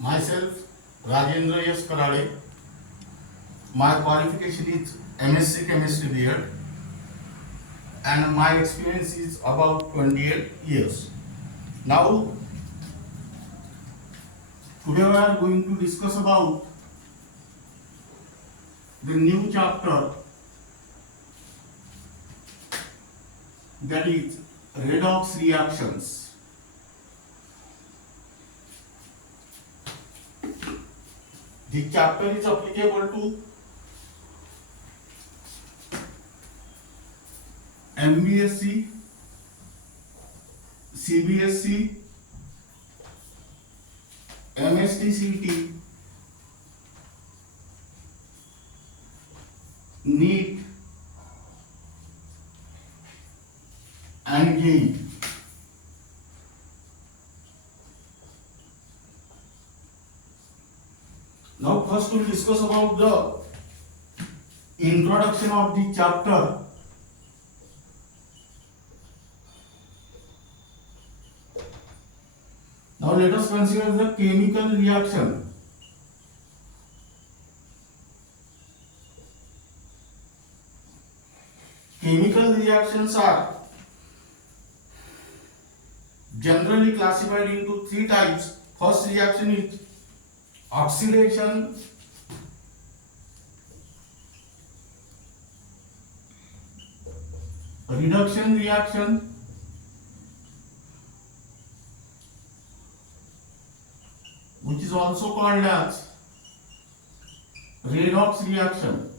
Myself, Rajendra S. Karade. My qualification is MSc Chemistry B.Ed and my experience is about 28 years. Now, today we are going to discuss about the new chapter, that is redox reactions. The chapter is applicable to MBSc, CBSc, MSTCT, NEET and JEE. Now first we'll discuss about the introduction of the chapter. Now let us consider the chemical reaction. Chemical reactions are generally classified into three types. First reaction is oxidation, reduction reaction, which is also called as redox reaction.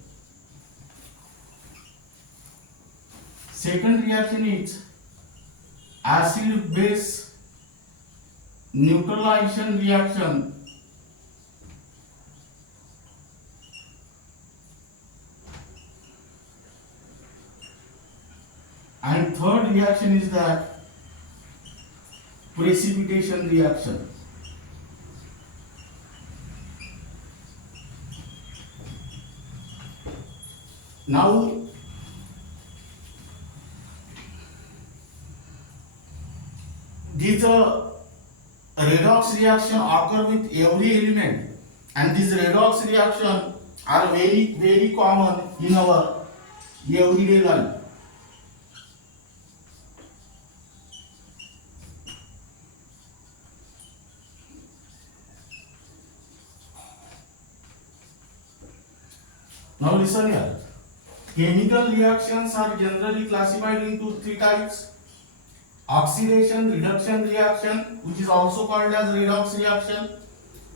Second reaction is acid base neutralization reaction. And third reaction is that precipitation reaction. Now these redox reaction occur with every element, and these redox reaction are very common in our everyday life. Now listen here. Chemical reactions are generally classified into three types: oxidation reduction reaction, which is also called as redox reaction,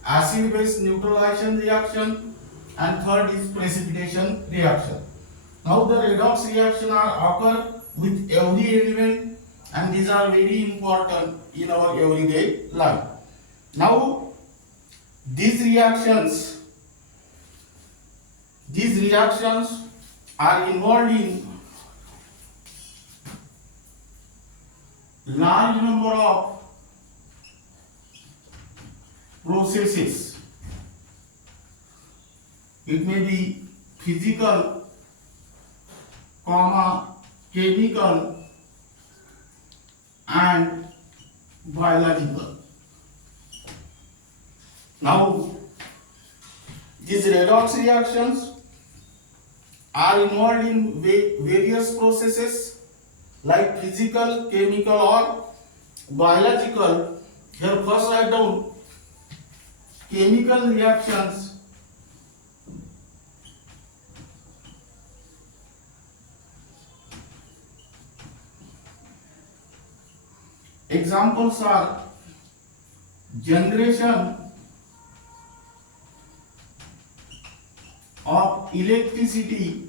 acid base neutralization reaction, and third is precipitation reaction. Now the redox reaction occur with every element, and these are very important in our everyday life. Now these reactions are involved in large number of processes. It may be physical, chemical and biological. Now these redox reactions are involved in various processes like physical, chemical or biological. Here first write down chemical reactions. Examples are generation of electricity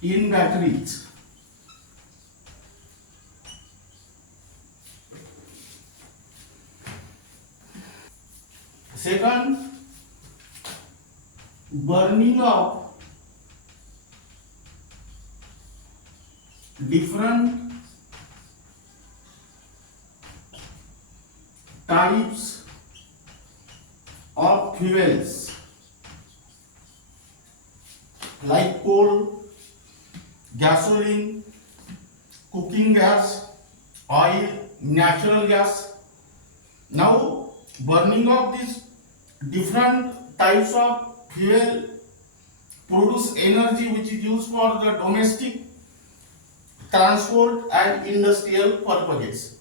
in batteries. Second, burning of different types of fuels like coal, gasoline, cooking gas, oil, natural gas, Now, burning of these different types of fuel produce energy which is used for the domestic transport and industrial purposes.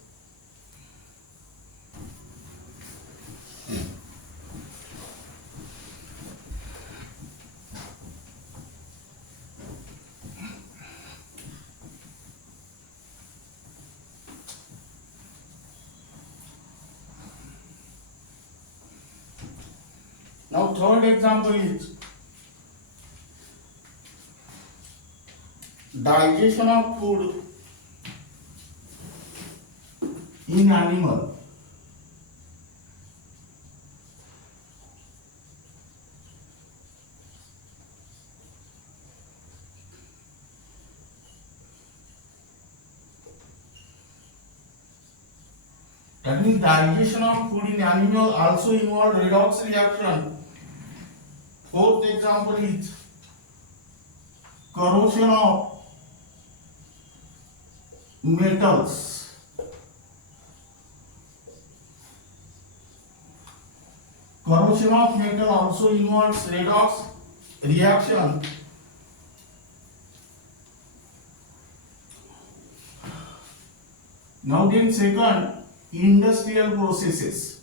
Now, third example is digestion of food in animal. That means digestion of food in animal also involve redox reaction. Fourth example is corrosion of metals. Corrosion of metal also involves redox reaction. Now then second, industrial processes.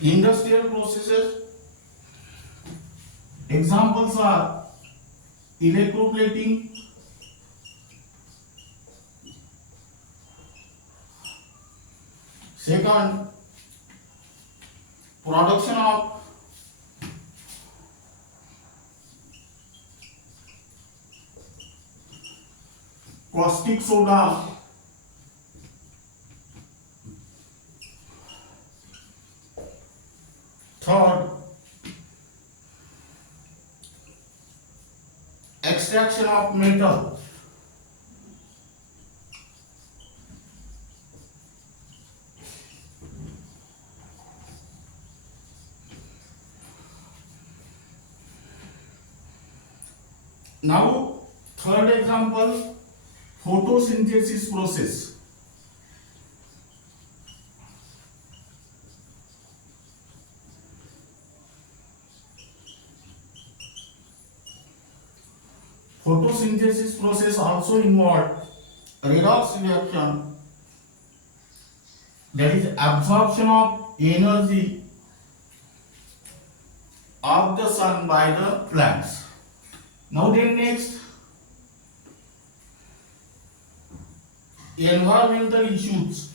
Industrial processes examples are electroplating, second production of caustic soda, third extraction of metal, now third example, photosynthesis process. Photosynthesis process also involve redox reaction, that is absorption of energy of the sun by the plants. Now then next, environmental issues.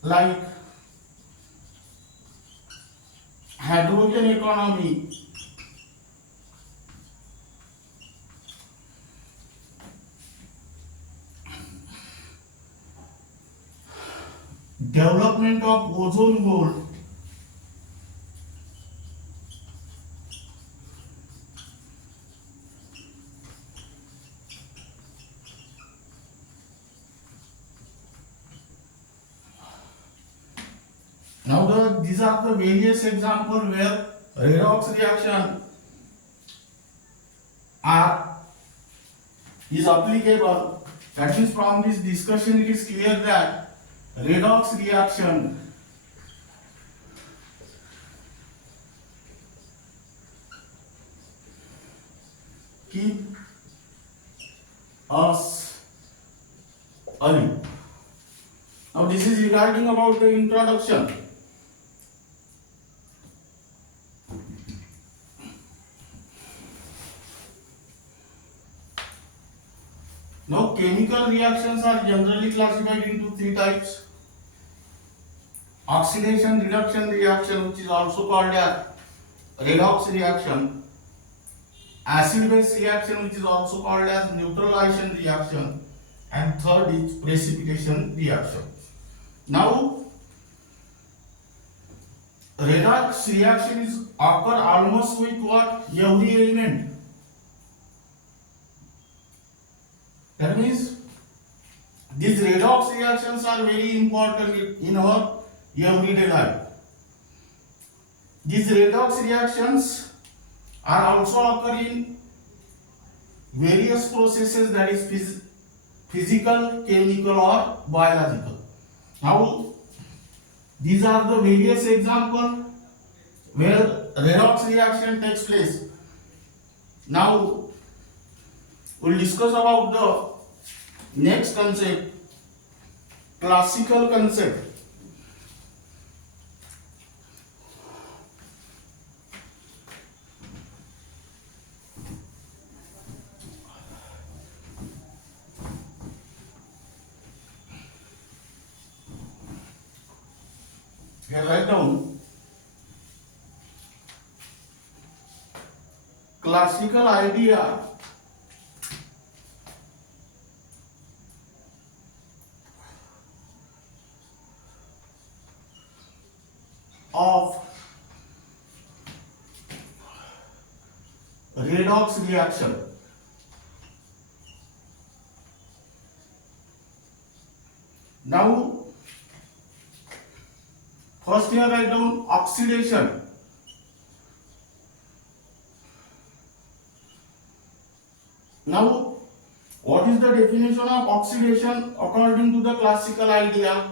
Like hydrogen economy, development of ozone hole, now these are the various examples where redox reaction is applicable. That means from this discussion it is clear that redox reaction keep us alive. Now this is regarding about the introduction. Now chemical reactions are generally classified into three types: oxidation reduction reaction, which is also called as redox reaction; acid base reaction, which is also called as neutralization reaction; and third is precipitation reaction. Now redox reaction is occur almost with what? Every element. That means These redox reactions are very important in our everyday life. These redox reactions are also occur in various processes, that is physical, chemical or biological. Now these are the various examples where redox reaction takes place. Now we'll discuss about the next concept, classical concept. Here write down classical idea of redox reaction. Now first here write down oxidation. Now what is the definition of oxidation according to the classical idea?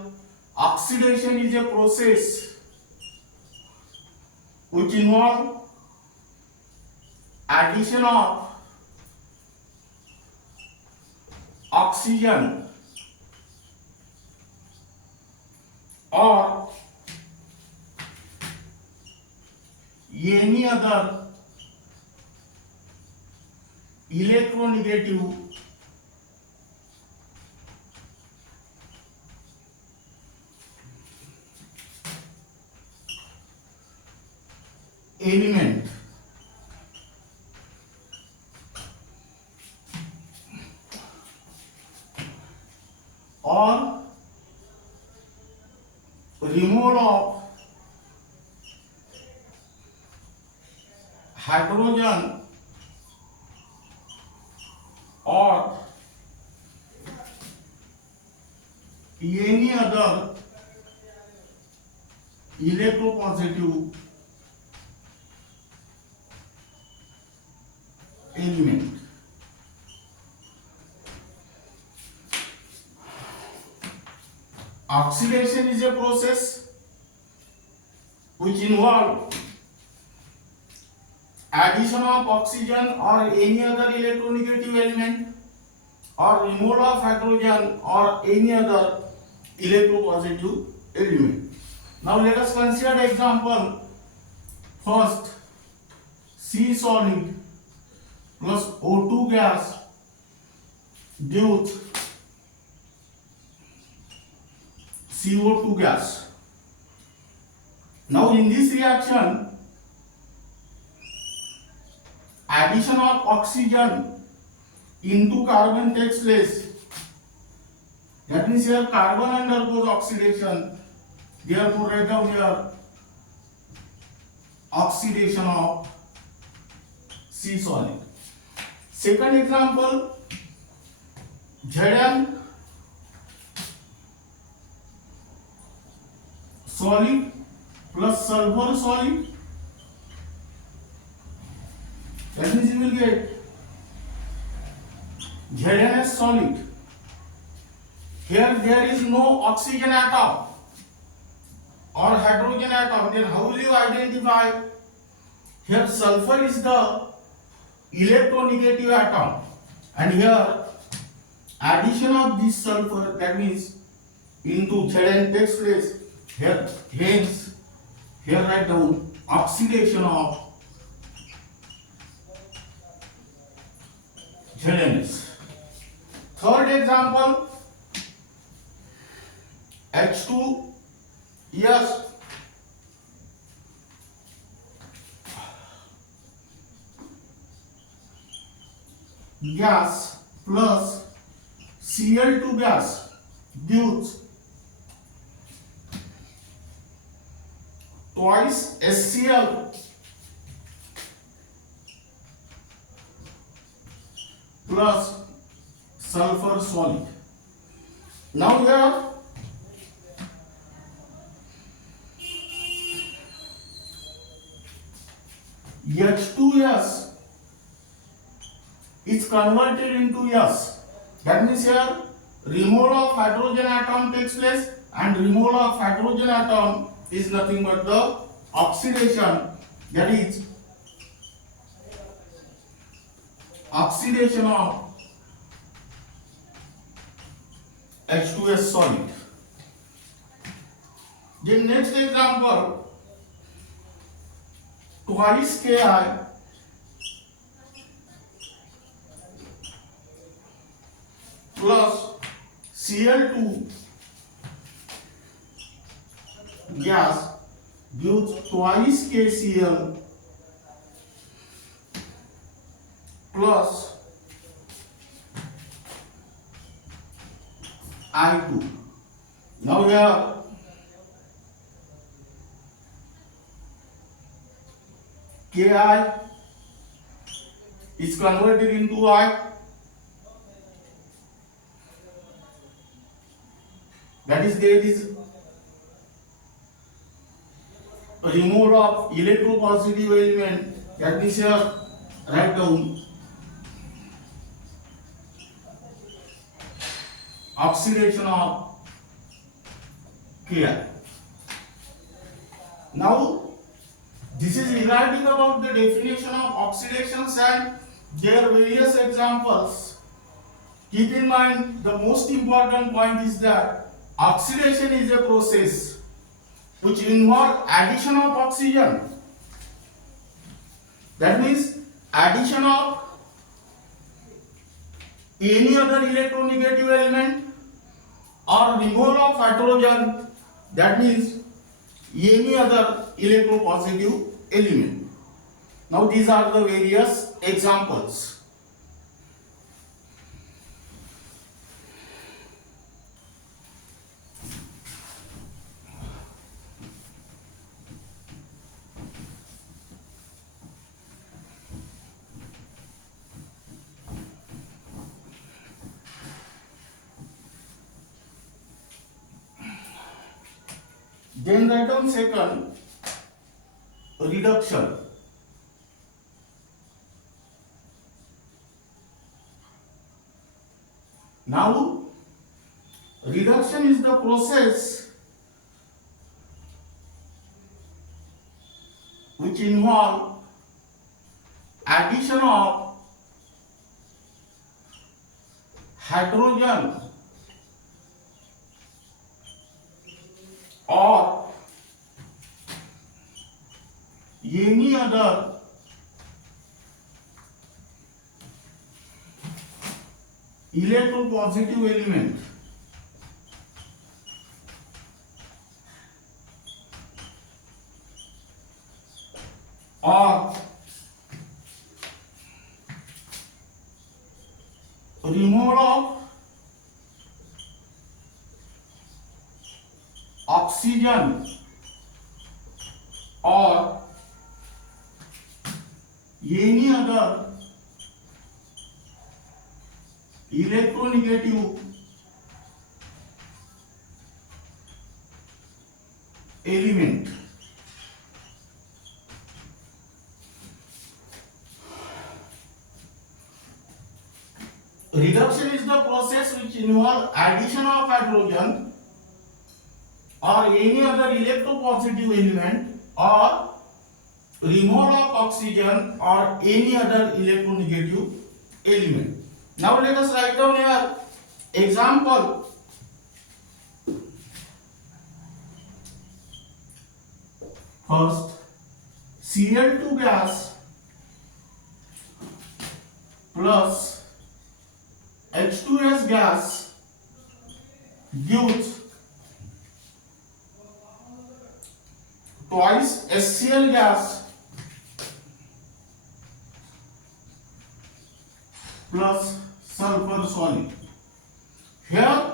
Oxidation is a process which involves addition of oxygen or any other electronegative element or removal of hydrogen or any other electropositive element. Oxidation is a process which involves addition of oxygen or any other electronegative element or removal of hydrogen or any other electropositive element. Now let us consider example. First, C solid plus O2 gas gives CO2 gas. Now in this reaction, addition of oxygen into carbon takes place. That means here carbon undergoes oxidation. Therefore write down here oxidation of C solid. Second example, Zn solid plus sulfur solid. That means you will get ZnS solid. Here there is no oxygen atom or hydrogen atom. Then how will you identify? Here sulfur is the electronegative atom, and here addition of this sulfur, that means into Zn takes place. Here hence here write down oxidation of ZnS. Third example, H2S gas plus Cl2 gas gives twice HCl plus sulfur solid. Now here H2S is converted into S. That means here removal of hydrogen atom takes place, and removal of hydrogen atom is nothing but the oxidation, that is oxidation of H2S solid. The next example, twice Ki plus Cl2 gas gives twice KCl plus I2. Now here Ki is converted into I, that is there is a removal of electropositive element, that means here write down oxidation of Ki. Now this is regarding about the definition of oxidations and their various examples. Keep in mind, the most important point is that oxidation is a process which involves addition of oxygen. That means addition of any other electronegative element or removal of hydrogen, that means any other electropositive element. Now these are the various examples. Then write down second, reduction. Now reduction is the process which involves addition of hydrogen or any other electropositive element or removal of oxygen or any other electronegative element. Reduction is the process which involves addition of hydrogen or any other electropositive element or removal of oxygen or any other electronegative element. Now let us write down here example. First, Cl2 gas plus H2S gas gives twice HCl gas plus sulfur solid. Here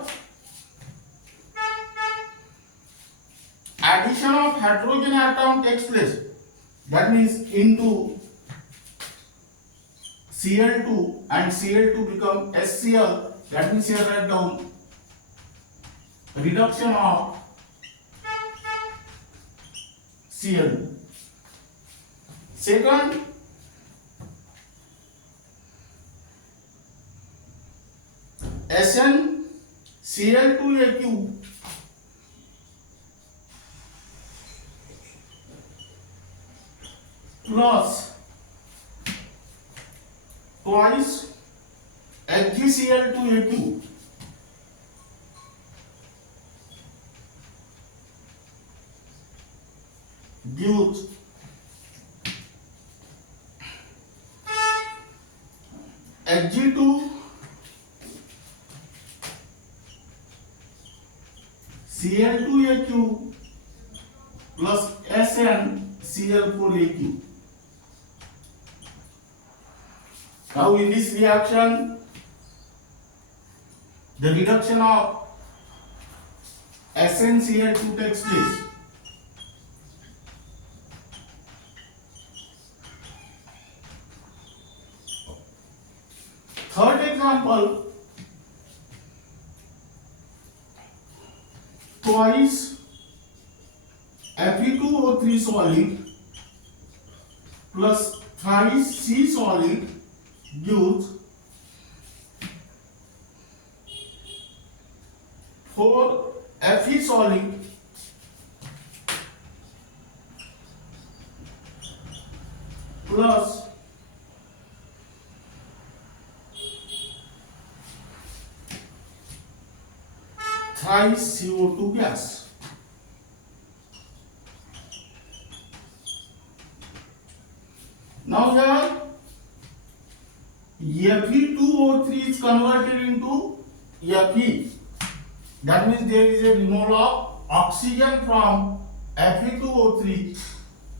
addition of hydrogen atom takes place, that means into Cl2 and Cl2 become HCl, that means here write down reduction of Cl. Second, SnCl2aq plus twice HgCl2aq gives Hg2 Cl2aq plus SnCl4aq. Now in this reaction, the reduction of SnCl2 takes place. Third example, twice Fe2O3 solid plus thrice C solid gives 4 Fe solid plus thrice CO2 gas. Now here Fe2O3 is converted into Fe. That means there is a removal of oxygen from Fe2O3,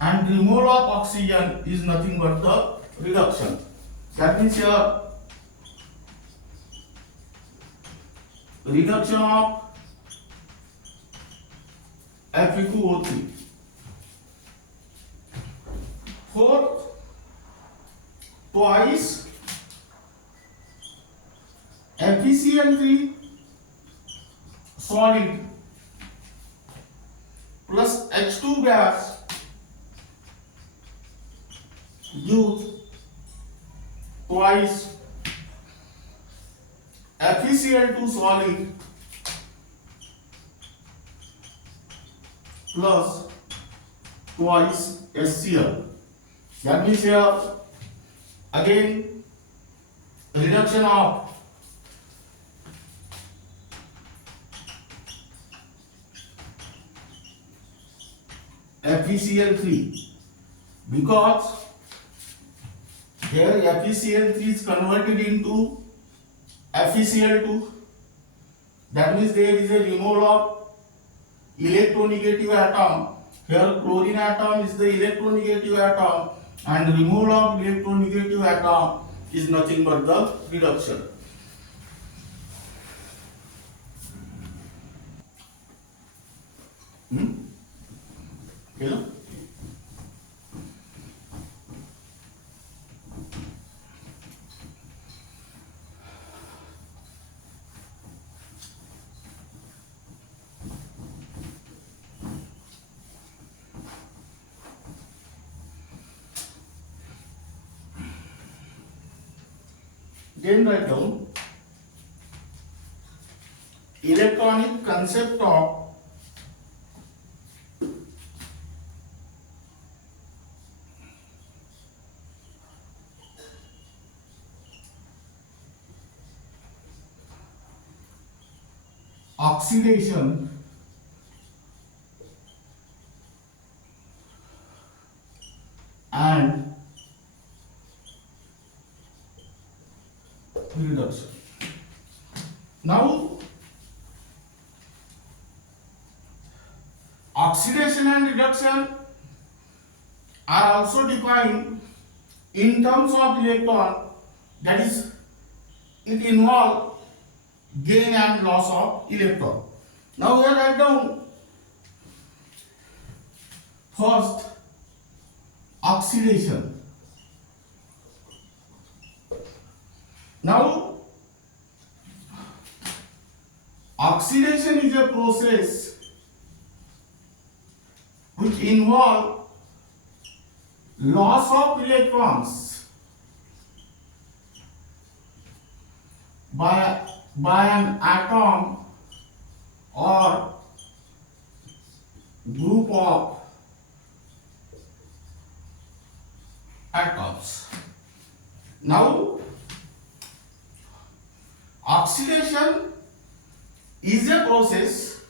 and removal of oxygen is nothing but the reduction. That means here reduction of Fe2O3. Fourth, twice FeCl3 solid plus H2 gas gives twice FeCl2 solid plus twice HCl. That means here again reduction of FeCl3, because here FeCl3 is converted into FeCl2. That means there is a removal of electronegative atom. Here chlorine atom is the electronegative atom, and removal of electronegative atom is nothing but the reduction. Okay. Then write down electronic concept of oxidation and reduction. Now oxidation and reduction are also defined in terms of electron, that is, it involves gain and loss of electron. Now here write down first oxidation. Now oxidation is a process which involve loss of electrons by an atom or group of atoms. Now, oxidation is a process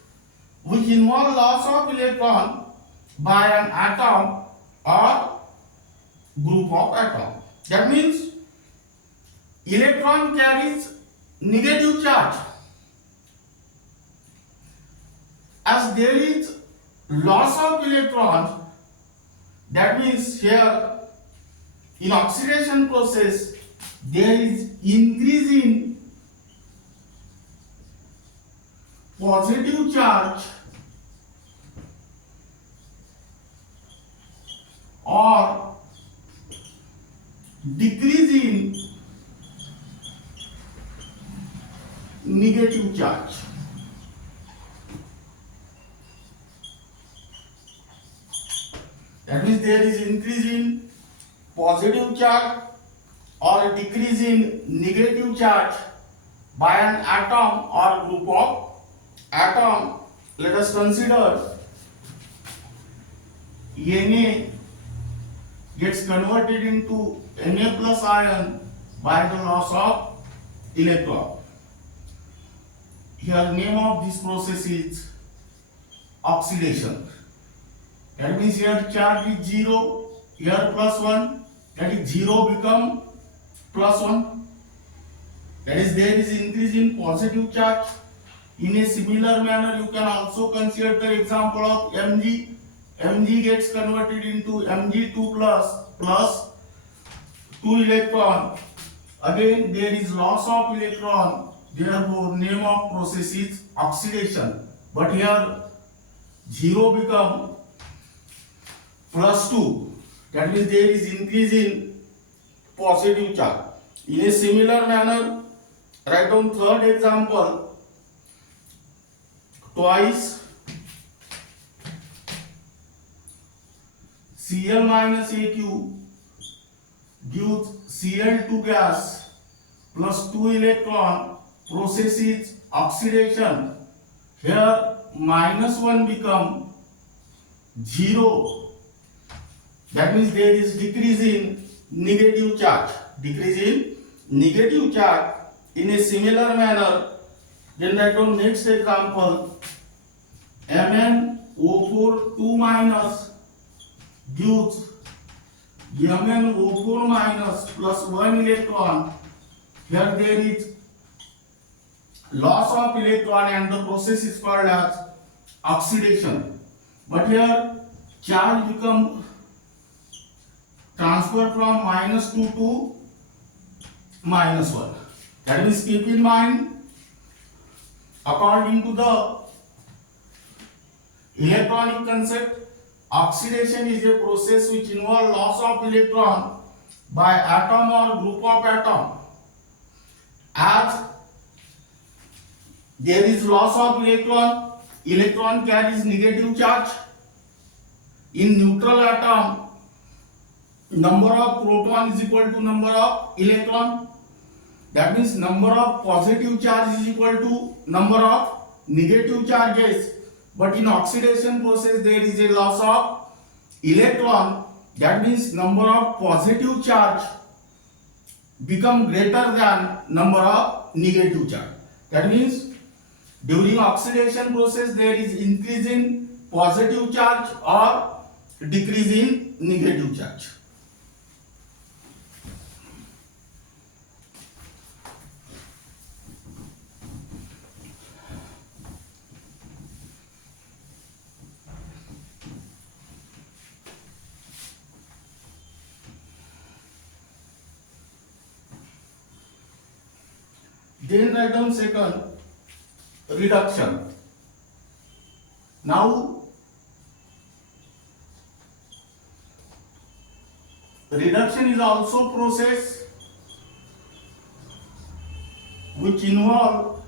which involves loss of electron by an atom or group of atom. That means electron carries negative charge. As there is loss of electrons, that means here in oxidation process there is increase in positive charge or decrease in negative charge. That means there is increase in positive charge or decrease in negative charge by an atom or group of atom. Let us consider Na gets converted into Na plus ion by the loss of electron. Here name of this process is oxidation. That means here charge is 0, here plus 1, that is 0 become plus 1. That is there is increase in positive charge. In a similar manner you can also consider the example of Mg. Mg gets converted into Mg2 plus 2 electron. Again there is loss of electron, therefore name of process is oxidation. But here 0 become plus 2. That means there is increase in positive charge. In a similar manner, write down third example. Twice Cl minus Aq gives Cl2 gas plus 2 electron. Process is oxidation. Here minus 1 become 0. That means there is decrease in negative charge. Decrease in negative charge. In a similar manner, then write down next example. MnO4 2 minus gives MnO4 minus plus 1 electron. Here there is loss of electron and the process is called as oxidation. But here charge become transfer from -2 to -1. That means keep in mind, according to the electronic concept, oxidation is a process which involves loss of electron by atom or group of atom. As there is loss of electron, electron carries negative charge. In neutral atom, number of proton is equal to number of electron. That means number of positive charge is equal to number of negative charges. But in oxidation process there is a loss of electron. That means number of positive charge become greater than number of negative charge. That means during oxidation process there is increase in positive charge or decrease in negative charge. Then write down second, reduction. Now reduction is also process which involve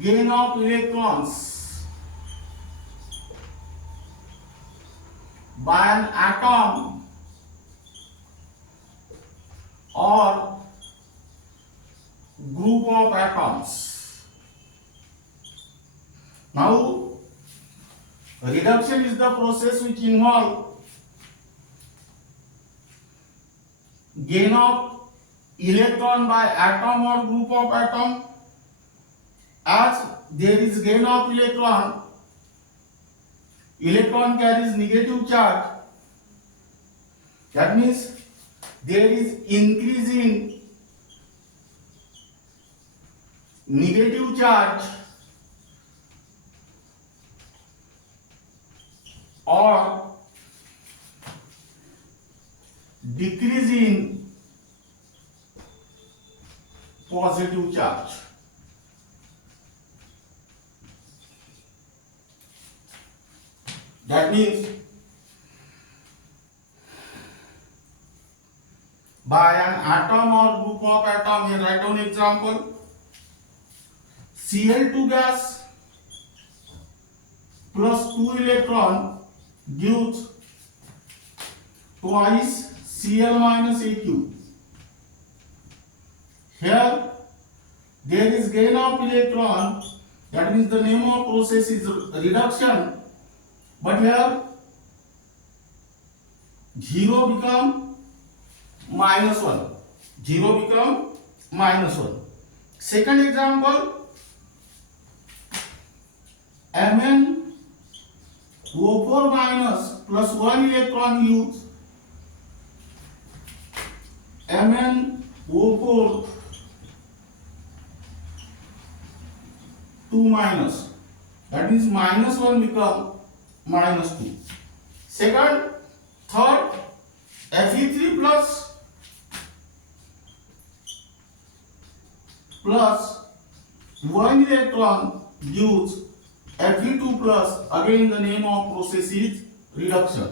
gain of electrons by an atom or group of atoms. Now, reduction is the process which involves gain of electron by atom or group of atom. As there is gain of electron, electron carries negative charge. That means there is increase in negative charge or decrease in positive charge. That means by an atom or group of atom, here write down example. Cl2 gas plus 2 electron gives twice Cl minus Aq. Here there is gain of electron, that means the name of process is reduction, but here 0 become minus 1. 0 become minus 1. Second example, MnO4 minus plus 1 electron gives MnO4 2 minus, that means minus 1 become minus 2. Second, third, Fe3 plus 1 electron gives Fe2 plus, again the name of process is reduction,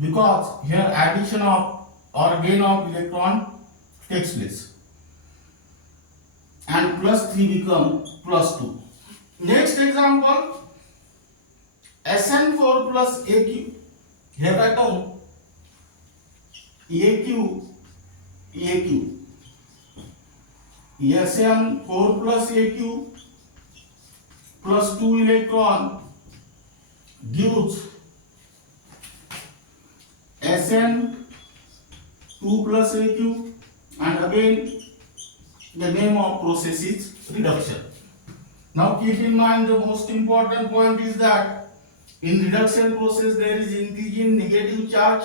because here addition of or gain of electron takes place, and plus 3 become plus 2. Next example, Sn4 plus Aq. Here write down Aq. Sn4 plus Aq plus 2 electron gives Sn2 plus Aq, and again the name of process is reduction. Now keep in mind the most important point is that in reduction process there is increase in negative charge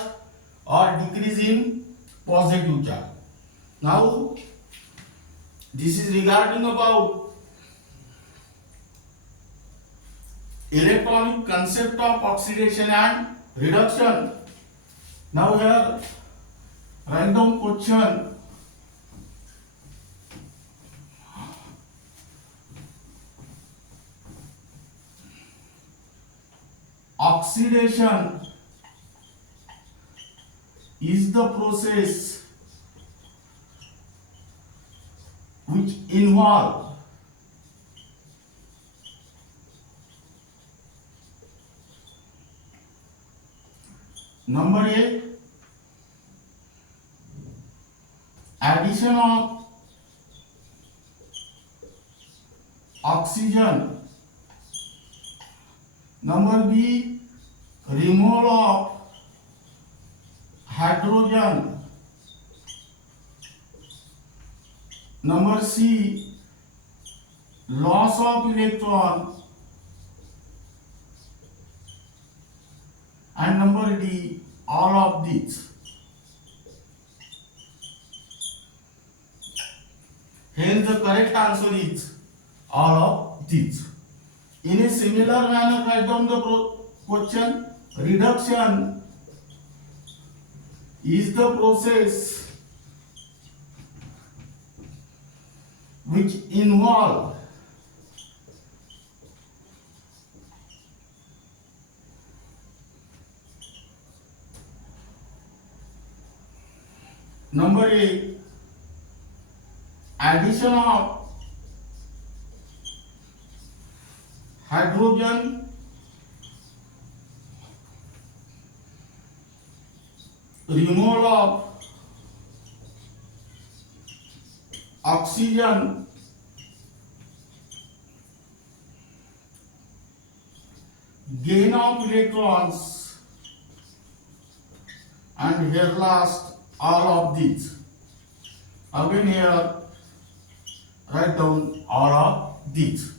or decrease in positive charge. Now this is regarding about electronic concept of oxidation and reduction. Now here write down question. Oxidation is the process which involves number A, addition of oxygen. Number B, removal of hydrogen. Number C, loss of electron. And number D, all of these. Hence the correct answer is all of these. In a similar manner, write down the question. Reduction is the process which involves number A, addition of hydrogen removal of oxygen gain of electrons, and here last all of these. Again here write down all of these.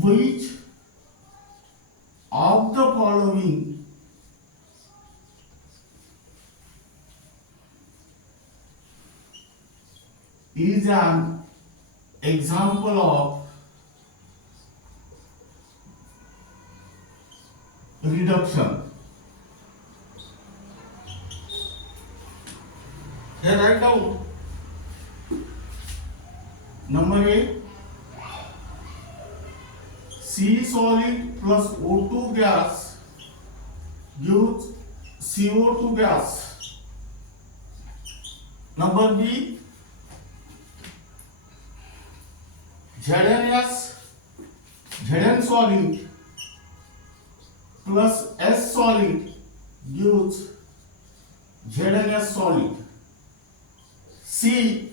Which of the following is an example of reduction? Here write down number A, C solid plus O2 gas gives CO2 gas. Number B, Zn solid plus S solid gives ZnS solid. C,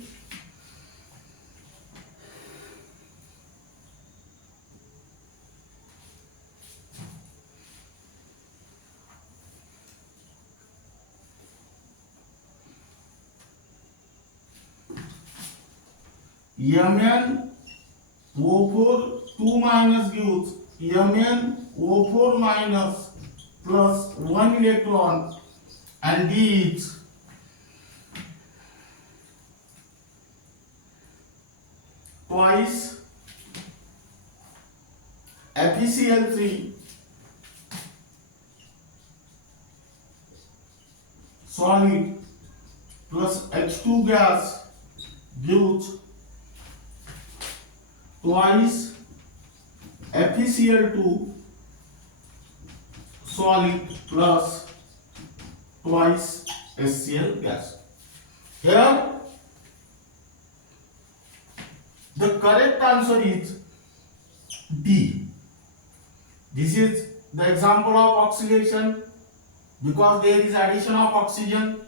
MnO4 2 minus gives MnO4 minus plus 1 electron and gives twice FeCl3 solid plus H2 gas gives twice FeCl2 solid plus twice HCl gas. Here the correct answer is D. This is the example of oxidation because there is addition of oxygen.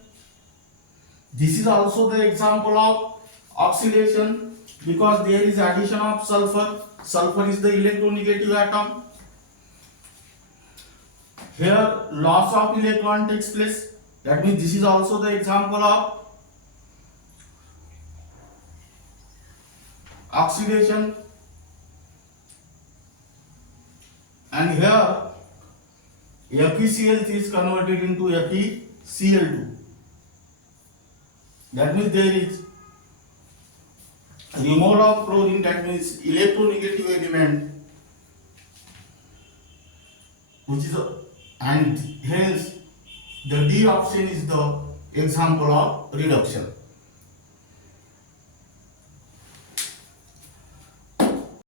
This is also the example of oxidation because there is addition of sulfur. Sulfur is the electronegative atom. Here loss of electron takes place. That means this is also the example of oxidation. And here FeCl3 is converted into FeCl2. That means there is removal of chlorine, that means electronegative element, which is and hence the D option is the example of reduction.